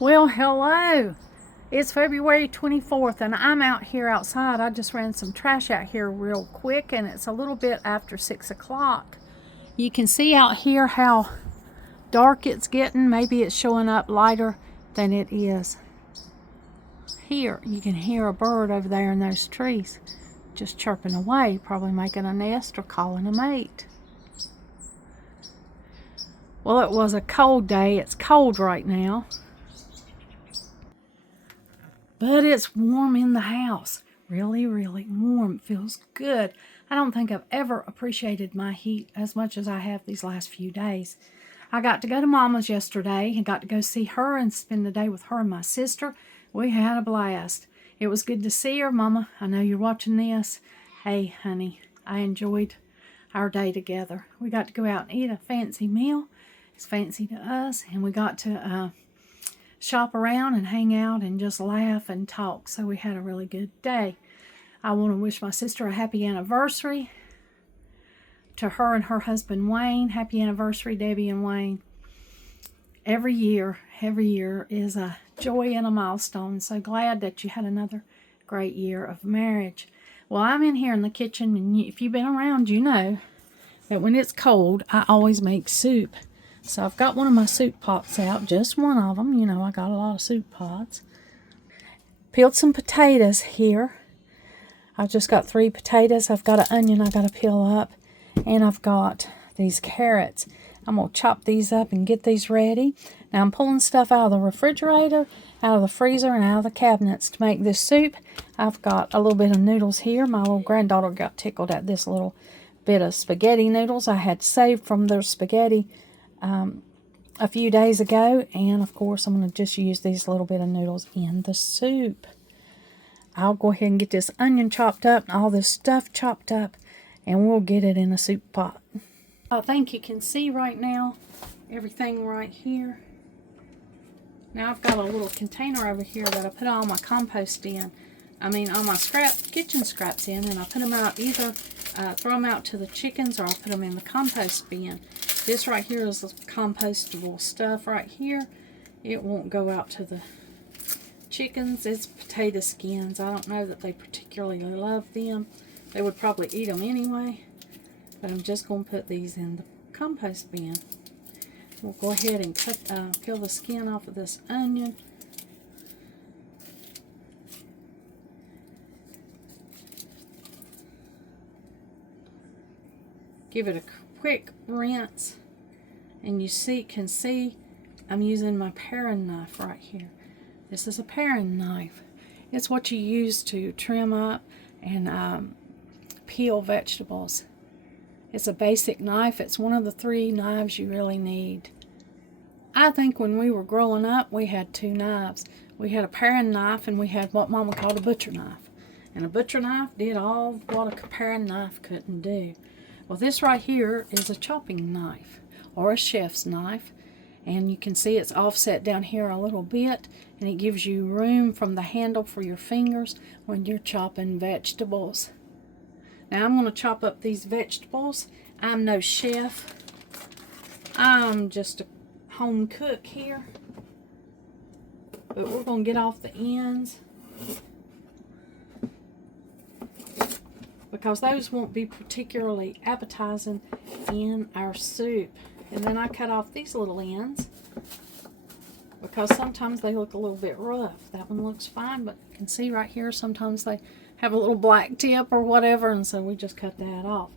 Well, hello. It's February 24th and I'm out here outside. I just ran some trash out here real quick and it's a little bit after 6 o'clock. You can see out here how dark it's getting. Maybe it's showing up lighter than it is. Here, you can hear a bird over there in those trees just chirping away, probably making a nest or calling a mate. Well, it was a cold day. It's cold right now. But it's warm in the house. Really, really warm. It feels good. I don't think I've ever appreciated my heat as much as I have these last few days. I got to go to Mama's yesterday and got to go see her and spend the day with her and my sister. We had a blast. It was good to see her. Mama, I know you're watching this. Hey, honey, I enjoyed our day together. We got to go out and eat a fancy meal. It's fancy to us. And we got to shop around and hang out and just laugh and talk. So we had a really good day. I want to wish my sister a happy anniversary. To her and her husband Wayne, happy anniversary, Debbie and Wayne. Every year is a joy and a milestone. So glad that you had another great year of marriage. Well, I'm in here in the kitchen, and if you've been around, you know that when it's cold, I always make soup. So I've got one of my soup pots out, just one of them. You know, I got a lot of soup pots. Peeled some potatoes here. I've just got 3 potatoes. I've got an onion I got to peel up. And I've got these carrots. I'm going to chop these up and get these ready. Now I'm pulling stuff out of the refrigerator, out of the freezer, and out of the cabinets to make this soup. I've got a little bit of noodles here. My little granddaughter got tickled at this little bit of spaghetti noodles I had saved from their spaghetti a few days ago, and of course I'm going to just use these little bit of noodles in the soup. I'll go ahead and get this onion chopped up and all this stuff chopped up, and we'll get it in a soup pot. I think you can see right now everything right here. Now I've got a little container over here that I put all my compost in. All my kitchen scraps in, and I put them out, either throw them out to the chickens or I'll put them in the compost bin. This right here is the compostable stuff right here. It won't go out to the chickens. It's potato skins. I don't know that they particularly love them. They would probably eat them anyway. But I'm just going to put these in the compost bin. We'll go ahead and peel the skin off of this onion. Give it a quick rinse, and you can see I'm using my paring knife right here. This is a paring knife. It's what you use to trim up and peel vegetables. It's a basic knife. It's one of the 3 knives you really need. I think when we were growing up, we had 2 knives. We had a paring knife and we had what Mama called a butcher knife. And a butcher knife did all what a paring knife couldn't do. Well, this right here is a chopping knife or a chef's knife. And you can see it's offset down here a little bit, and it gives you room from the handle for your fingers when you're chopping vegetables. Now I'm going to chop up these vegetables. I'm no chef. I'm just a home cook here. But we're going to get off the ends, because those won't be particularly appetizing in our soup. And then I cut off these little ends because sometimes they look a little bit rough. That one looks fine, but you can see right here sometimes they have a little black tip or whatever, and so we just cut that off.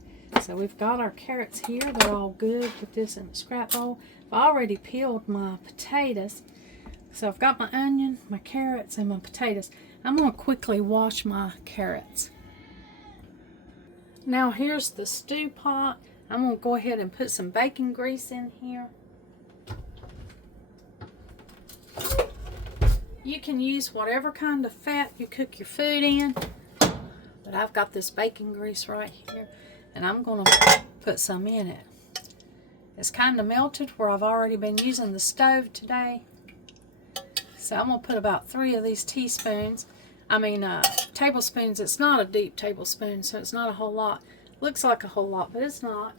So we've got our carrots here. They're all good. Put this in the scrap bowl. I've already peeled my potatoes. So I've got my onion, my carrots, and my potatoes. I'm going to quickly wash my carrots. Now here's the stew pot. I'm going to go ahead and put some bacon grease in here. You can use whatever kind of fat you cook your food in, but I've got this bacon grease right here, and I'm going to put some in it. It's kind of melted where I've already been using the stove today. So I'm going to put about 3 of these tablespoons. It's not a deep tablespoon, so it's not a whole lot. Looks like a whole lot, but it's not.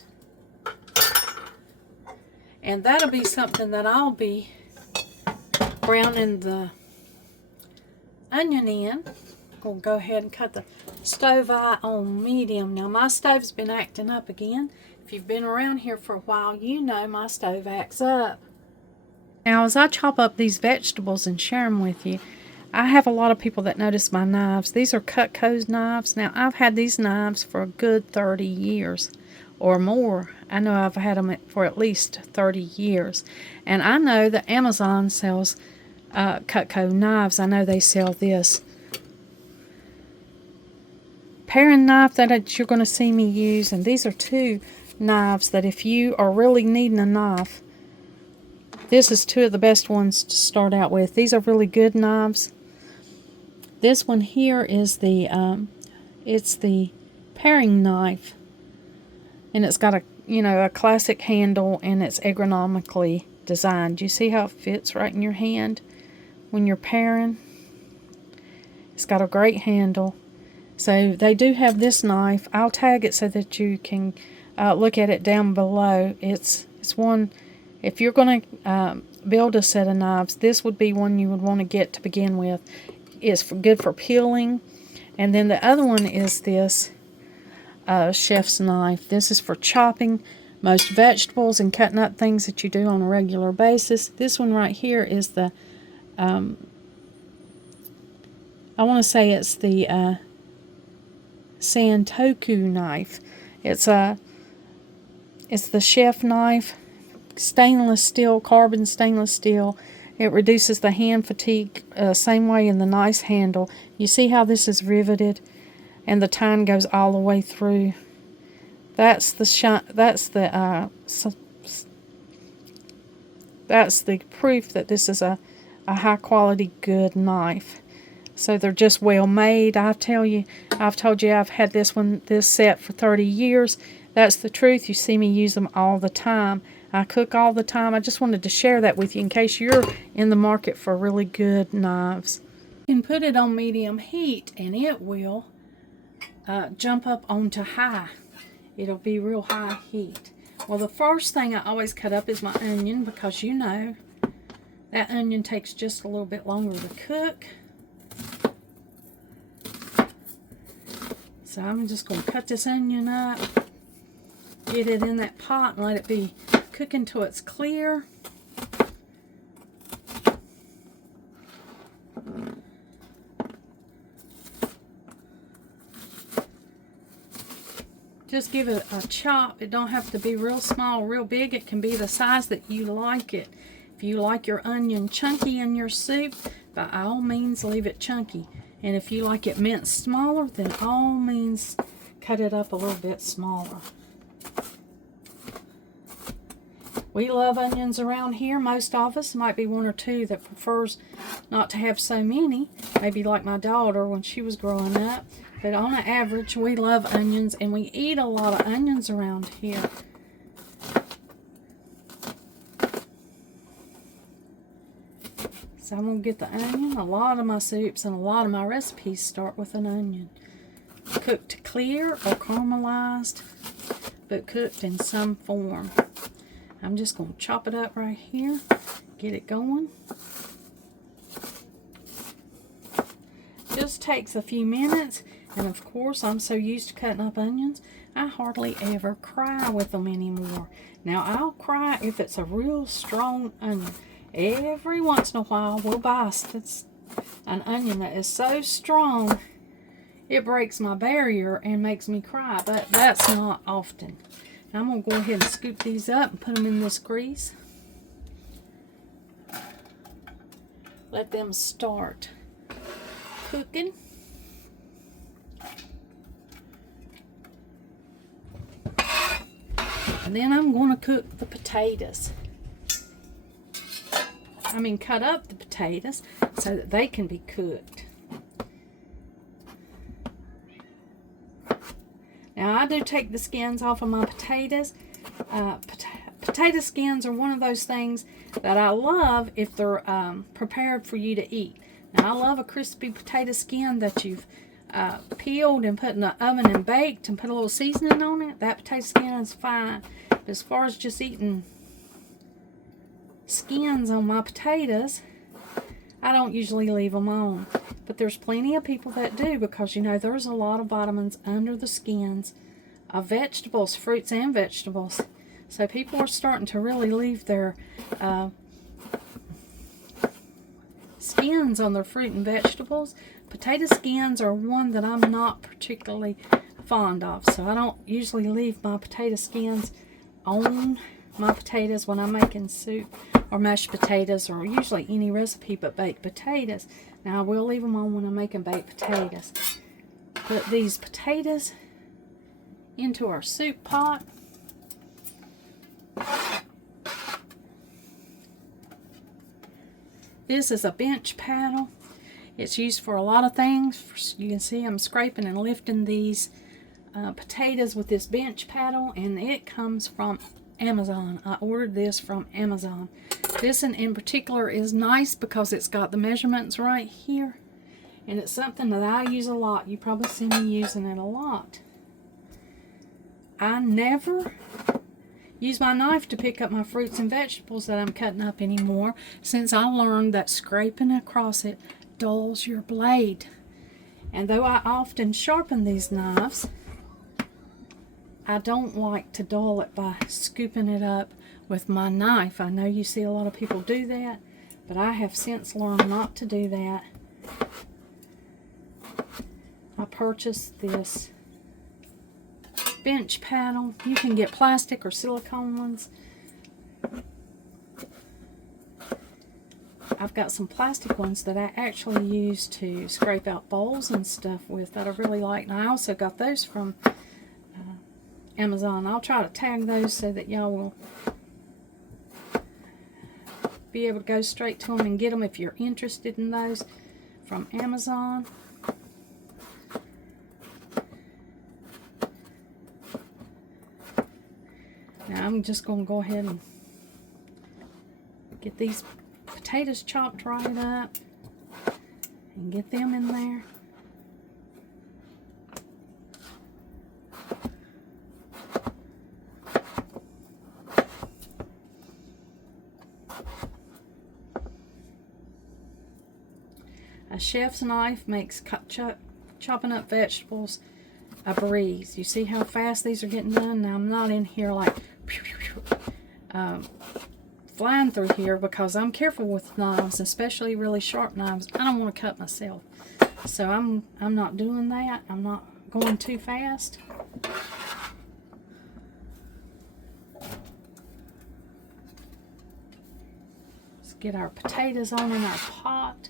And that'll be something that I'll be browning the onion in. I'm going to go ahead and cut the stove eye on medium. Now my stove's been acting up again. If you've been around here for a while, you know my stove acts up. Now as I chop up these vegetables and share them with you, I have a lot of people that notice my knives. These are Cutco's knives. Now I've had these knives for a good 30 years or more. I know I've had them for at least 30 years. And I know that Amazon sells Cutco knives. I know they sell this paring knife that you're going to see me use. And these are two knives that if you are really needing a knife, this is two of the best ones to start out with. These are really good knives. This one here is it's the paring knife. And it's got a classic handle, and it's ergonomically designed. You see how it fits right in your hand when you're paring? It's got a great handle. So they do have this knife. I'll tag it so that you can look at it down below. It's one, if you're going to build a set of knives, this would be one you would want to get to begin with. It's good for peeling. And then the other one is this chef's knife. This is for chopping most vegetables and cutting up things that you do on a regular basis. This one right here is the I want to say it's the Santoku knife. It's the chef knife, stainless steel, carbon stainless steel. It reduces the hand fatigue same way in the nice handle. You see how this is riveted and the tine goes all the way through. That's the proof that this is a high quality good knife. So they're just well made. I've told you I've had this set for 30 years. That's the truth. You see me use them all the time. I cook all the time. I just wanted to share that with you in case you're in the market for really good knives. You can put it on medium heat and it will jump up onto high. It'll be real high heat. Well, the first thing I always cut up is my onion, because you know that onion takes just a little bit longer to cook. So I'm just going to cut this onion up, get it in that pot and let it be cooking till it's clear. Just give it a chop. It don't have to be real small, real big. It can be the size that you like it. If you like your onion chunky in your soup, by all means leave it chunky. And if you like it minced smaller, then all means cut it up a little bit smaller. We love onions around here. Most of us, might be one or two that prefers not to have so many. Maybe like my daughter when she was growing up. But on an average, we love onions, and we eat a lot of onions around here. So I'm going to get the onion. A lot of my soups and a lot of my recipes start with an onion. Cooked to clear or caramelized, but cooked in some form. I'm just going to chop it up right here, get it going. Just takes a few minutes, and of course I'm so used to cutting up onions, I hardly ever cry with them anymore. Now I'll cry if it's a real strong onion. Every once in a while we'll buy an onion that is so strong it breaks my barrier and makes me cry, but that's not often. Now I'm going to go ahead and scoop these up and put them in this grease. Let them start cooking. And then I'm going to cook the potatoes. Cut up the potatoes so that they can be cooked. Now I do take the skins off of my potatoes. Potato skins are one of those things that I love if they're prepared for you to eat. Now I love a crispy potato skin that you've peeled and put in the oven and baked and put a little seasoning on it. That potato skin is fine. But as far as just eating skins on my potatoes, I don't usually leave them on. But there's plenty of people that do, because, you know, there's a lot of vitamins under the skins of vegetables, fruits and vegetables. So people are starting to really leave their skins on their fruit and vegetables. Potato skins are one that I'm not particularly fond of. So I don't usually leave my potato skins on my potatoes when I'm making soup or mashed potatoes, or usually any recipe but baked potatoes. Now I will leave them on when I'm making baked potatoes. Put these potatoes into our soup pot. This is a bench paddle. It's used for a lot of things. You can see I'm scraping and lifting these potatoes with this bench paddle, and it comes from Amazon. I ordered this from Amazon. This in particular is nice because it's got the measurements right here, and it's something that I use a lot. You probably see me using it a lot. I never use my knife to pick up my fruits and vegetables that I'm cutting up anymore, since I learned that scraping across it dulls your blade. And though I often sharpen these knives, I don't like to dull it by scooping it up with my knife. I know you see a lot of people do that, but I have since learned not to do that. I purchased this bench paddle. You can get plastic or silicone ones. I've got some plastic ones that I actually use to scrape out bowls and stuff with that I really like, and I also got those from Amazon. I'll try to tag those so that y'all will be able to go straight to them and get them if you're interested in those from Amazon. Now I'm just going to go ahead and get these potatoes chopped right up and get them in there. A chef's knife makes chopping up vegetables a breeze. You see how fast these are getting done? Now I'm not in here like flying through here, because I'm careful with knives, especially really sharp knives. I don't want to cut myself, so I'm not doing that. I'm not going too fast. Let's get our potatoes on in our pot.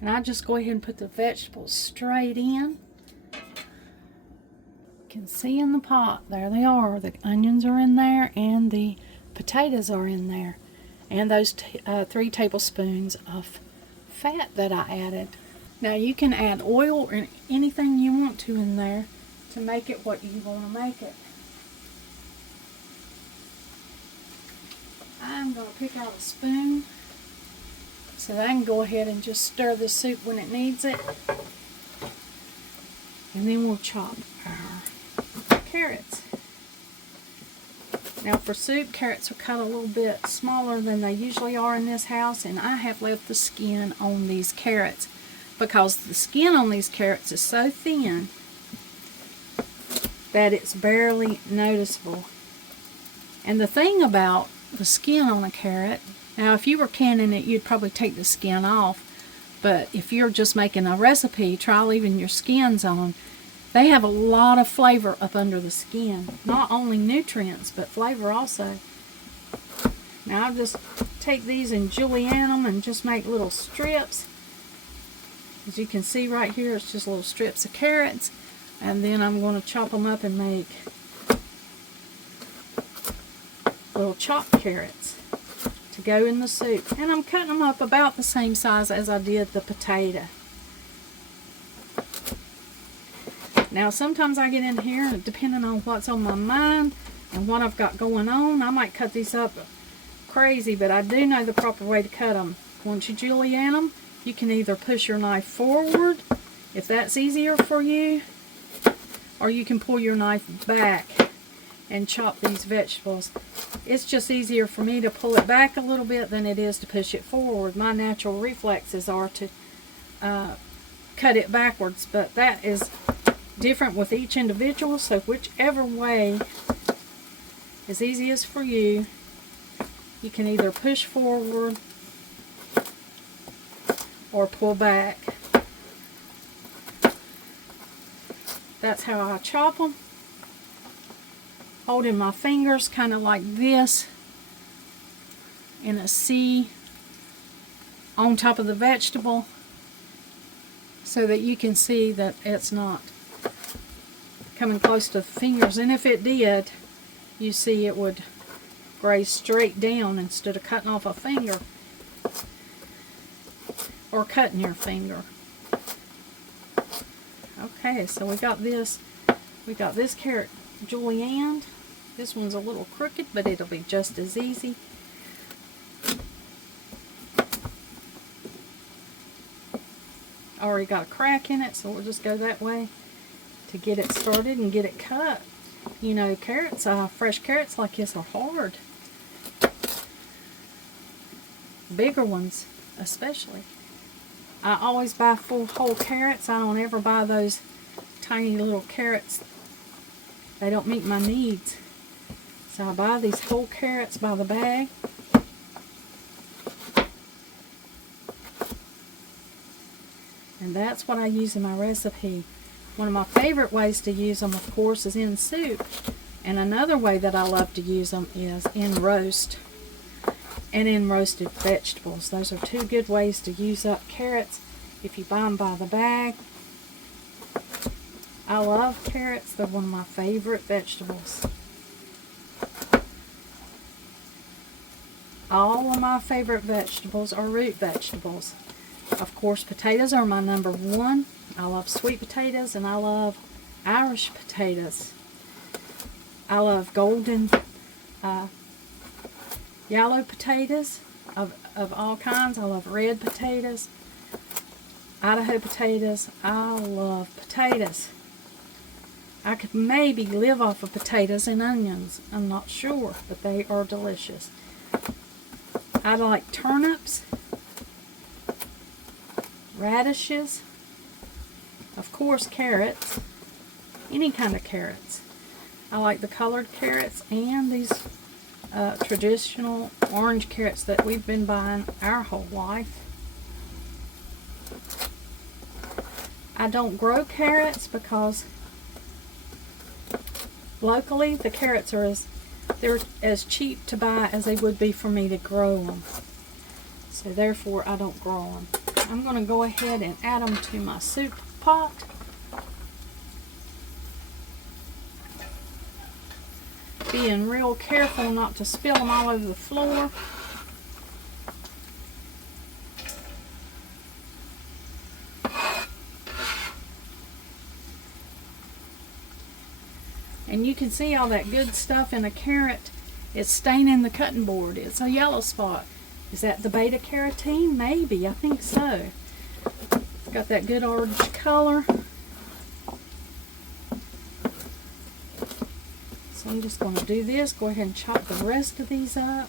And I just go ahead and put the vegetables straight in. You can see in the pot, there they are. The onions are in there and the potatoes are in there. And those 3 tablespoons of fat that I added. Now you can add oil or anything you want to in there to make it what you want to make it. I'm going to pick out a spoon so that I can go ahead and just stir the soup when it needs it. And then we'll chop our carrots. Now for soup, carrots are cut a little bit smaller than they usually are in this house, and I have left the skin on these carrots because the skin on these carrots is so thin that it's barely noticeable. And the thing about the skin on a carrot, now if you were canning it, you'd probably take the skin off, but if you're just making a recipe, try leaving your skins on. They have a lot of flavor up under the skin. Not only nutrients, but flavor also. Now I'll just take these and julienne them and just make little strips. As you can see right here, it's just little strips of carrots. And then I'm going to chop them up and make little chopped carrots to go in the soup. And I'm cutting them up about the same size as I did the potato. Now sometimes I get in here, and depending on what's on my mind and what I've got going on, I might cut these up crazy, but I do know the proper way to cut them. Once you julienne them, you can either push your knife forward, if that's easier for you, or you can pull your knife back and chop these vegetables. It's just easier for me to pull it back a little bit than it is to push it forward. My natural reflexes are to cut it backwards, but that is different with each individual, so whichever way is easiest for you, you can either push forward or pull back. That's how I chop them. Holding my fingers kind of like this in a C on top of the vegetable so that you can see that it's not coming close to the fingers. And if it did, you see it would graze straight down instead of cutting off a finger or cutting your finger. Okay, so we got this carrot julienne. This one's a little crooked, but it'll be just as easy. Already got a crack in it, so we'll just go that way to get it started and get it cut. You know, carrots, fresh carrots like this are hard. Bigger ones, especially. I always buy full whole carrots. I don't ever buy those tiny little carrots. They don't meet my needs. So I buy these whole carrots by the bag. And that's what I use in my recipe. One of my favorite ways to use them, of course, is in soup. And another way that I love to use them is in roast and in roasted vegetables. Those are two good ways to use up carrots if you buy them by the bag. I love carrots. They're one of my favorite vegetables. All of my favorite vegetables are root vegetables. Of course, potatoes are my number one. I love sweet potatoes and I love Irish potatoes. I love golden yellow potatoes of all kinds. I love red potatoes, Idaho potatoes. I love potatoes. I could maybe live off of potatoes and onions. I'm not sure, but they are delicious. I like turnips, radishes, of course carrots, any kind of carrots. I like the colored carrots and these traditional orange carrots that we've been buying our whole life. I don't grow carrots because locally the carrots are they're as cheap to buy as they would be for me to grow them. So therefore I don't grow them. I'm going to go ahead and add them to my soup pot. Being real careful not to spill them all over the floor. And you can see all that good stuff in a carrot. It's staining the cutting board. It's a yellow spot. Is that the beta carotene? Maybe. I think so. It's got that good orange color. So I'm just going to do this. Go ahead and chop the rest of these up.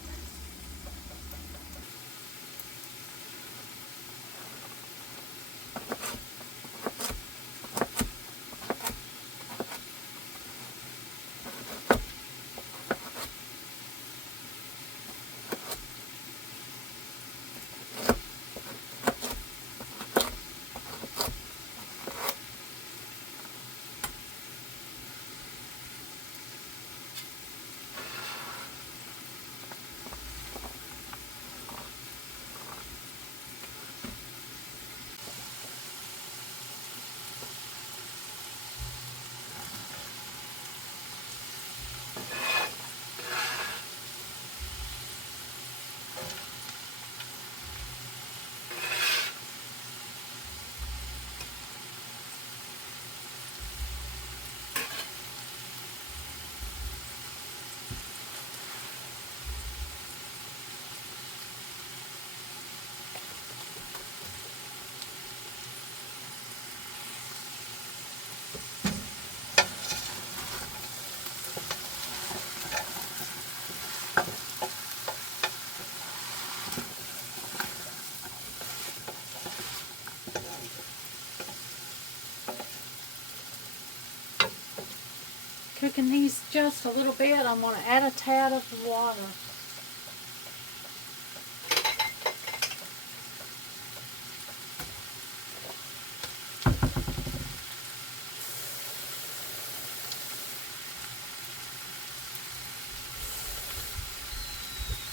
cooking these just a little bit, I'm going to add a tad of water.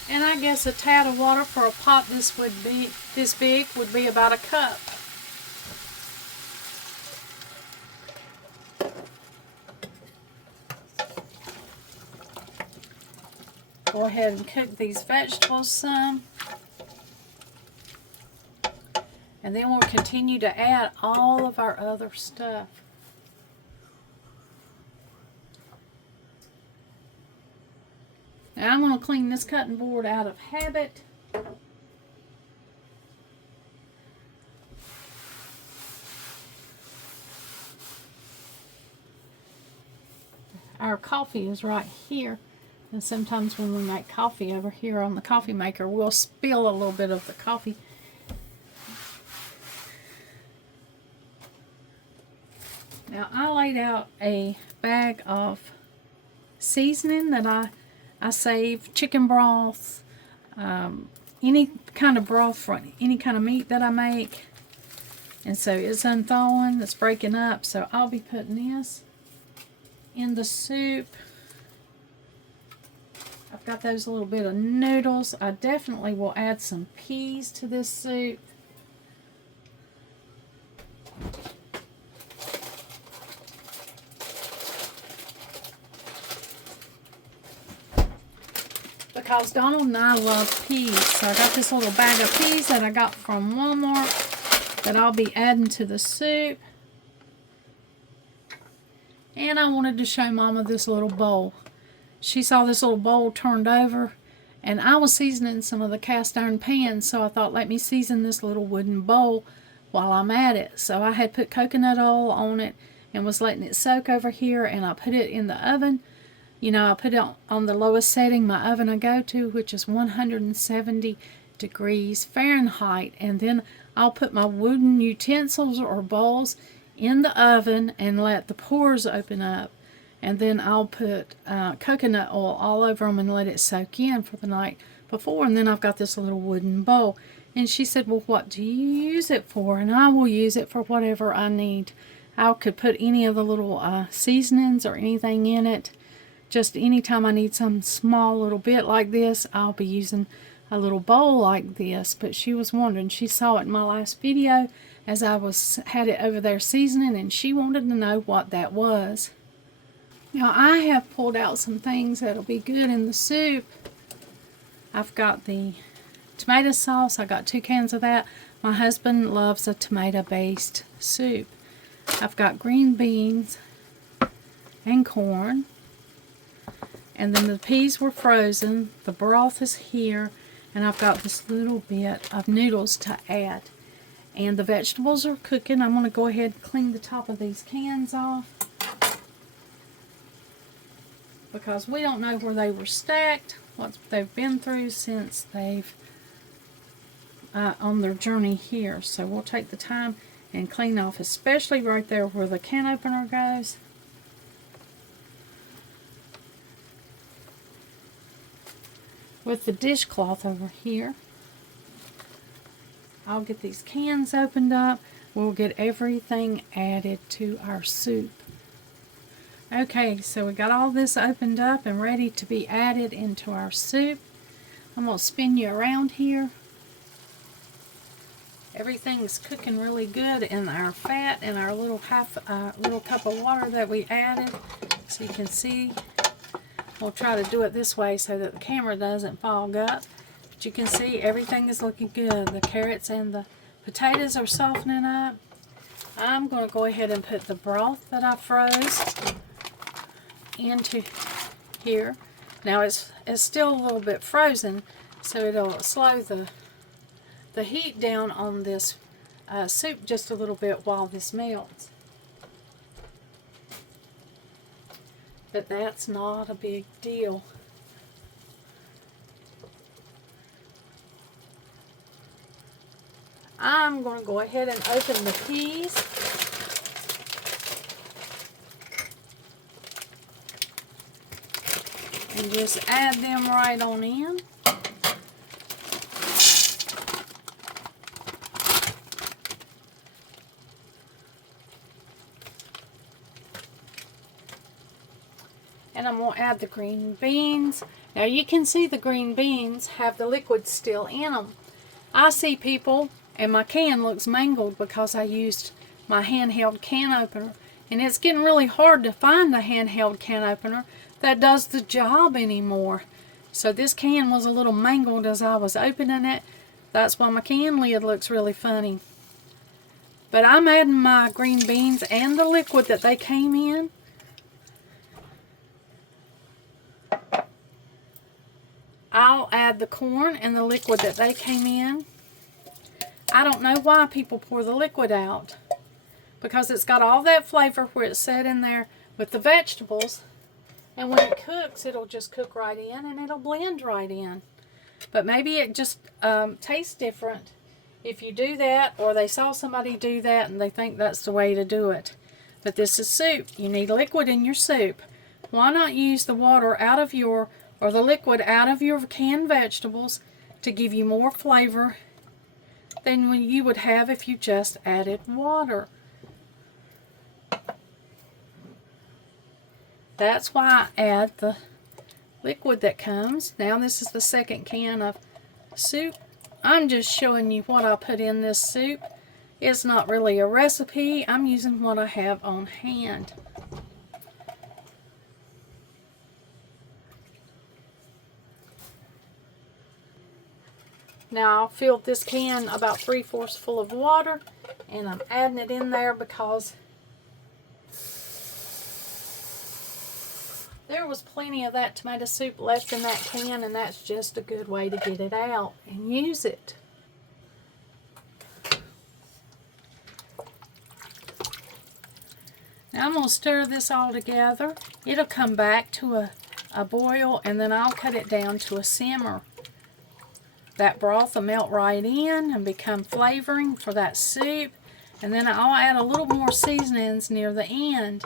And I guess a tad of water for a pot this big would be about a cup. Go ahead and cook these vegetables some. And then we'll continue to add all of our other stuff. Now I'm going to clean this cutting board out of habit. Our coffee is right here. And sometimes when we make coffee over here on the coffee maker, we'll spill a little bit of the coffee. Now I laid out a bag of seasoning that I save, chicken broth, any kind of broth for any kind of meat that I make. And so it's unthawing, it's breaking up, so I'll be putting this in the soup. I've got those little bit of noodles. I definitely will add some peas to this soup. Because Donald and I love peas. So I got this little bag of peas that I got from Walmart that I'll be adding to the soup. And I wanted to show Mama this little bowl. She saw this little bowl turned over, and I was seasoning some of the cast iron pans, so I thought, let me season this little wooden bowl while I'm at it. So I had put coconut oil on it and was letting it soak over here, and I put it in the oven. You know, I put it on the lowest setting my oven I go to, which is 170 degrees Fahrenheit, and then I'll put my wooden utensils or bowls in the oven and let the pores open up. And then I'll put coconut oil all over them and let it soak in for the night before. And then I've got this little wooden bowl. And she said, well, what do you use it for? And I will use it for whatever I need. I could put any of the little seasonings or anything in it. Just anytime I need some small little bit like this, I'll be using a little bowl like this. But she was wondering, she saw it in my last video as I had it over there seasoning, and she wanted to know what that was. Now I have pulled out some things that'll be good in the soup. I've got the tomato sauce. I got 2 cans of that. My husband loves a tomato-based soup. I've got green beans and corn. And then the peas were frozen. The broth is here. And I've got this little bit of noodles to add. And the vegetables are cooking. I'm going to go ahead and clean the top of these cans off, because we don't know where they were stacked, what they've been through since they've on their journey here. So we'll take the time and clean off, especially right there where the can opener goes. With the dishcloth over here, I'll get these cans opened up. We'll get everything added to our soup. Okay, so we got all this opened up and ready to be added into our soup. I'm going to spin you around here. Everything's cooking really good in our fat and our little little cup of water that we added. So you can see, we'll try to do it this way so that the camera doesn't fog up. But you can see everything is looking good. The carrots and the potatoes are softening up. I'm going to go ahead and put the broth that I froze into here. Now it's still a little bit frozen, so it'll slow the heat down on this soup just a little bit while this melts. But that's not a big deal. I'm going to go ahead and open the peas. and just add them right on in. And I'm going to add the green beans. Now you can see the green beans have the liquid still in them. I see people, and my can looks mangled because I used my handheld can opener. And it's getting really hard to find a handheld can opener that does the job anymore. So this can was a little mangled as I was opening it. That's why my can lid looks really funny. But I'm adding my green beans and the liquid that they came in. I'll add the corn and the liquid that they came in. I don't know why people pour the liquid out, because it's got all that flavor where it's set in there with the vegetables, and when it cooks it'll just cook right in and it'll blend right in. But maybe it just tastes different if you do that, or they saw somebody do that and they think that's the way to do it. But this is soup. You need liquid in your soup. Why not use the water out of your, or the liquid out of your canned vegetables to give you more flavor than when you would have if you just added water. That's why I add the liquid that comes. Now this is the second can of soup. I'm just showing you what I put in this soup. It's not really a recipe. I'm using what I have on hand. Now I'll fill this can about 3/4 full of water, and I'm adding it in there because there was plenty of that tomato soup left in that can, and that's just a good way to get it out and use it. Now I'm going to stir this all together. It'll come back to a boil, and then I'll cut it down to a simmer. That broth will melt right in and become flavoring for that soup. And then I'll add a little more seasonings near the end.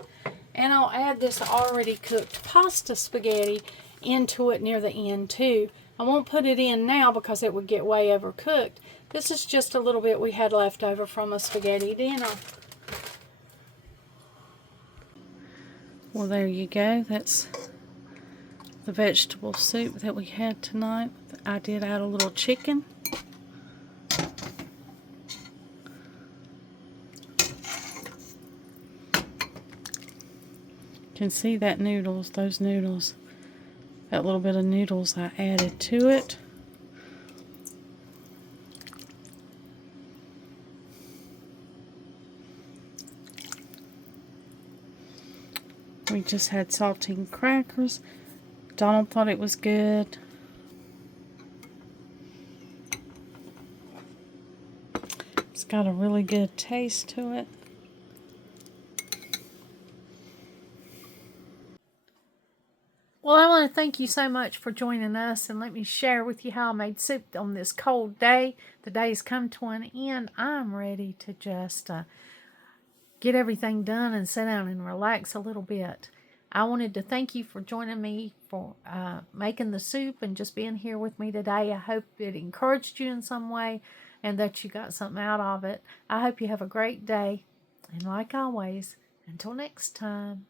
And I'll add this already cooked pasta spaghetti into it near the end too. I won't put it in now because it would get way overcooked. This is just a little bit we had left over from a spaghetti dinner. Well, there you go. That's the vegetable soup that we had tonight. I did add a little chicken. You can see that noodles, those noodles, that little bit of noodles I added to it. We just had saltine crackers. Donald thought it was good. It's got a really good taste to it. Well, I want to thank you so much for joining us, and let me share with you how I made soup on this cold day. The day's come to an end. I'm ready to just get everything done and sit down and relax a little bit. I wanted to thank you for joining me for making the soup and just being here with me today. I hope it encouraged you in some way and that you got something out of it. I hope you have a great day. And like always, until next time.